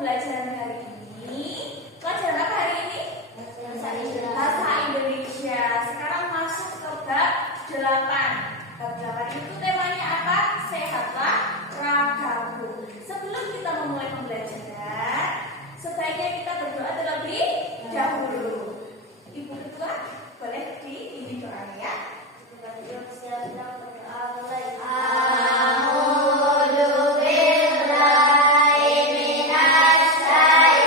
pembelajaran hari ini. Pelajaran apa hari ini? Bahasa Indonesia. Sekarang masuk ke bab 8. Bab 8 itu temanya apa? Sehatlah ragamu. Sebelum kita memulai pembelajaran, sebaiknya kita berdoa terlebih dahulu. Ibu Ketua, boleh diiringi doanya ya? A'udzu billahi minasy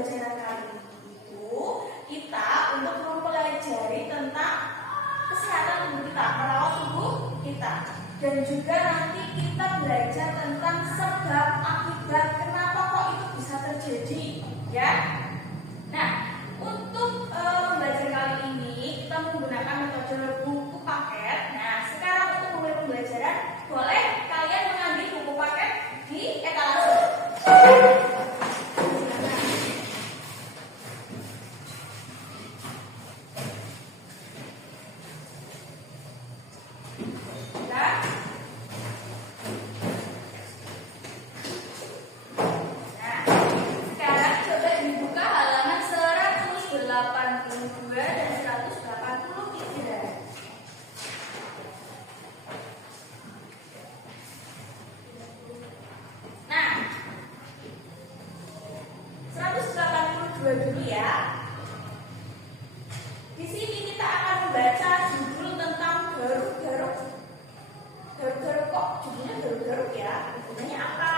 pembelajaran kali ini itu kita untuk mempelajari tentang kesehatan tubuh kita, merawat tubuh kita, dan juga nanti kita belajar tentang sebab akibat kenapa kok itu bisa terjadi, ya. Nah, untuk pembelajaran kali ini kita menggunakan metode buku paket. Nah, sekarang untuk mulai pembelajaran boleh kalian mengambil buku paket di etalase. Dulu ya. Di sini kita akan membaca judul tentang garuk-garuk. Garuk-garuk kok judulnya garuk-garuk ya? Judulnya apa?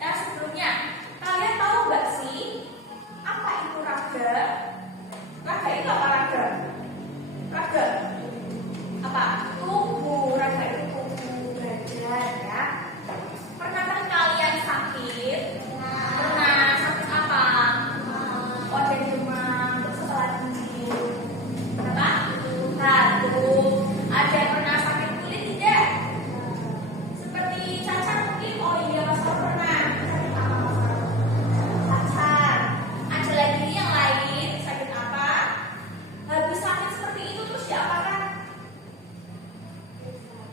Nah, sebelumnya kalian tahu nggak sih apa itu raga? Raga itu apa raga? Raga apa? Tubuh. Raga itu tubuh badan ya. Pernahkah kalian sakit? Pernah sakit apa? Ada demam, terus apa lagi? Apa? Batuk. Ada yang pernah sakit kulit tidak? Seperti cacar mungkin? Oh iya, Mas Far pernah. Sakit apa Mas Far? Cacar. Ada lagi yang lain, sakit apa? Habis sakit seperti itu terus diapakan?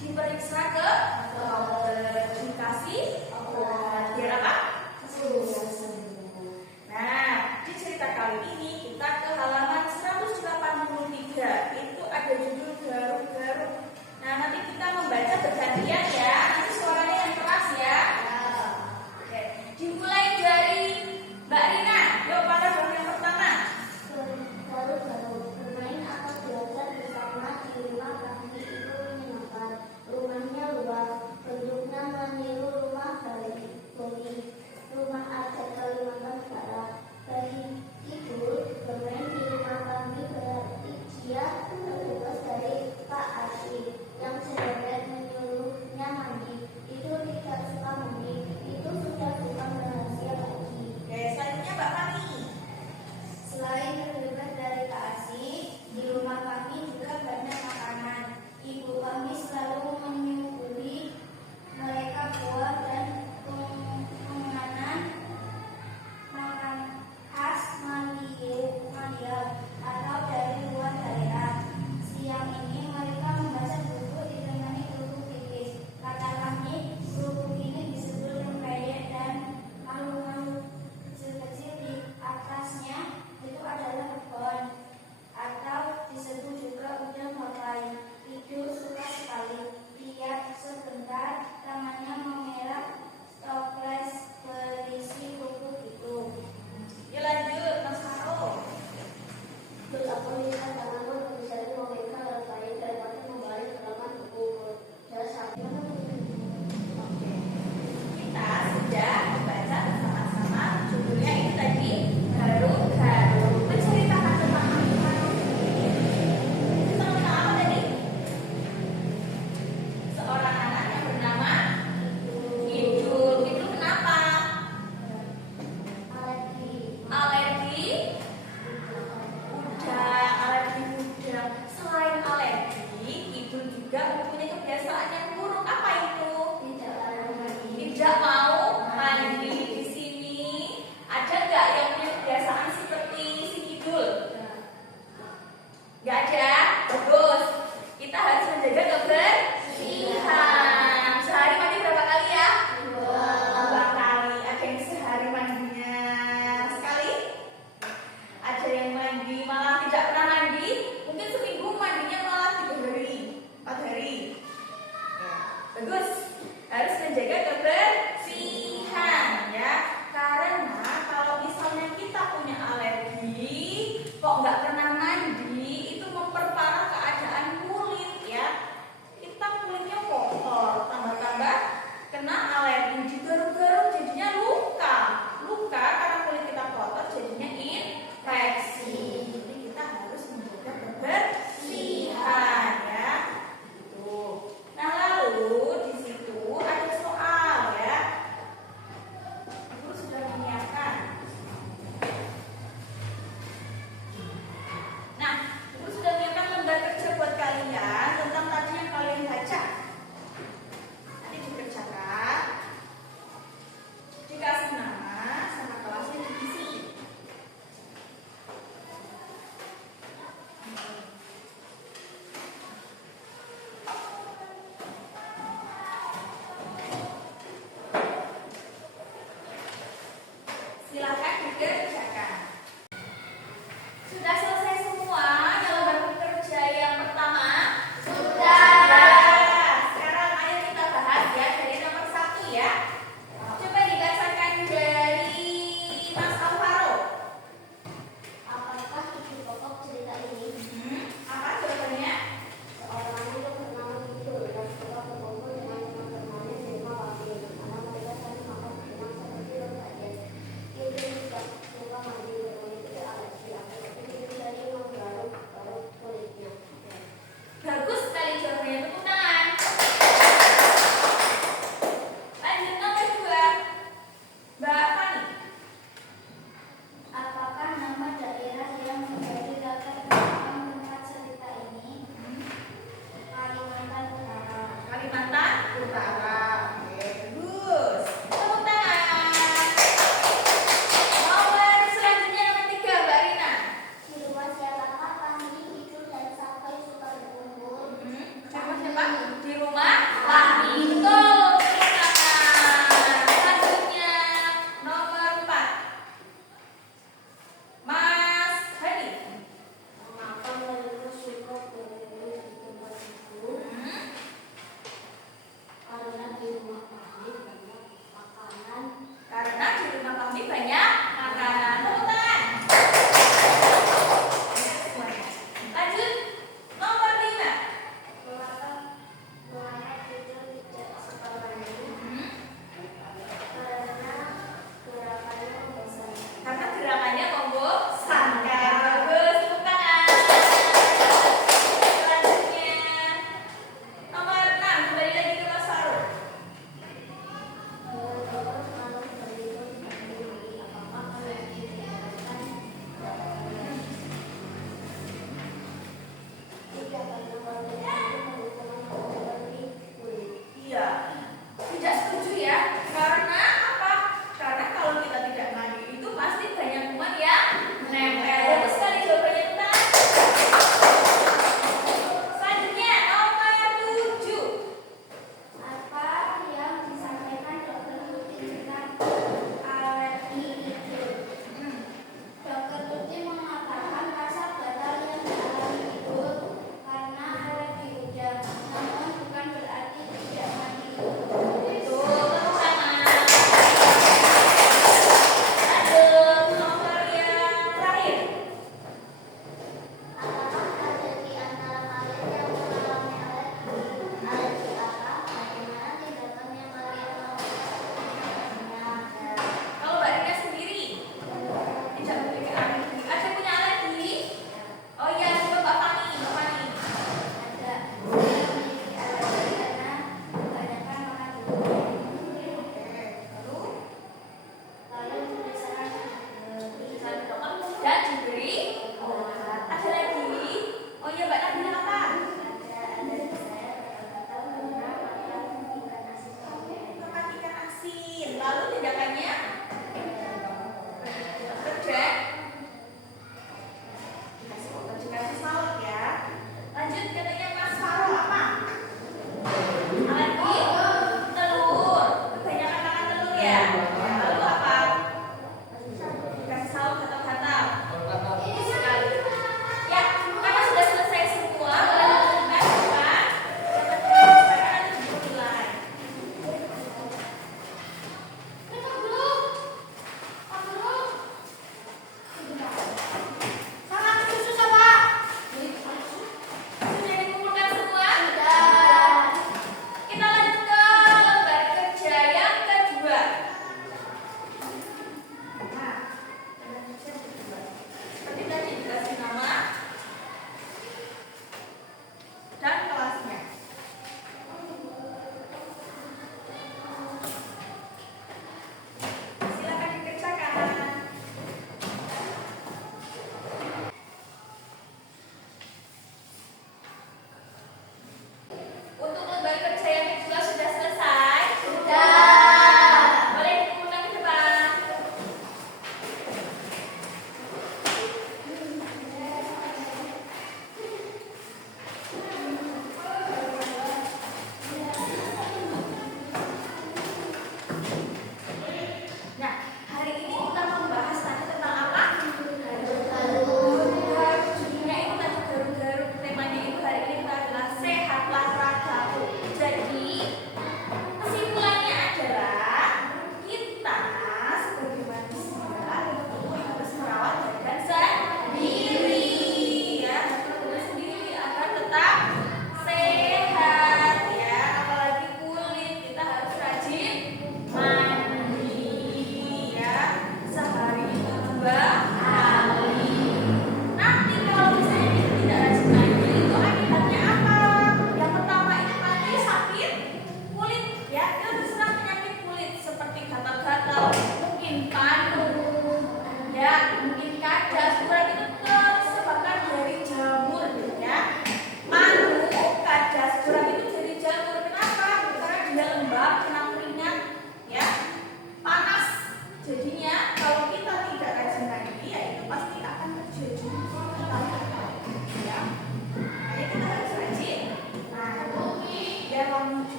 Diperiksa ke dokter, dikasih obat. Biar apa? Nah, di cerita kali ini kita ke halaman 183. Itu ada judul garuk-garuk. Nah, nanti kita membaca bergantian ya. Nanti suaranya yang keras ya. Oke. Dimulai dari Mbak Rina. Yuk, paragraf yang pertama. Garuk-garuk bermain atau belajar bersama di rumah kami itu menyenangkan. Rumahnya luas, bentuknya meniru rumah Bali. Rumah adat Kalimantan Barat. Bagi tidur bermain di rumah kami berarti dia terbebas dari Pak Asyik yang sederet menyuruhnya mandi. Itu tidak suka mandi, itu sudah bukan rahasia lagi. Oke, selanjutnya Mbak Fani. Selain terbebas dari Pak Asyik, di rumah kami juga banyak makanan. Ibu kami selalu menyuguhi mereka buah dan penganan makan khas Mandia atau dari luar daerah. Siang ini mereka membaca buku ditemani kerupuk tipis. Kata kami, kerupuk ini disebut rempeyek dan makhluk-makhluk kecil-kecil di atasnya itu adalah kebon atau disebut juga udang hotai. Itu suka sekali. Lihat sebentar, tangannya memerah toples berisi kerupuk itu. Ya lanjut, Mas Faro. Terus aku lihat tanganmu mencari memeriksa rasanya daripada membalik halaman buku. Saya sampai Oke. Kita sudah membaca bersama-sama. Judulnya itu tadi garuk-garuk. Menceritakan tentang apa? Tentang apa tadi? Seorang anak yang bernama Kidul. Kidul kenapa? Alergi udang. Selain alergi, itu juga mempunyai kebiasaan yang buruk. Apa itu? Tidak mau mandi. Di sini ada nggak yang punya kebiasaan seperti si Kidul? Nggak ada. Bagus. Kita harus menjaga kebersihan. Sehari mandi berapa kali ya? 2 kali. Ada yang sehari mandinya sekali. Ada yang mandi malah tidak pernah mandi. Mungkin seminggu mandinya malah 3 hari, 4 hari. Bagus. Harus menjaga kebersihan ya. Karena kalau misalnya kita punya alergi, kok nggak pernah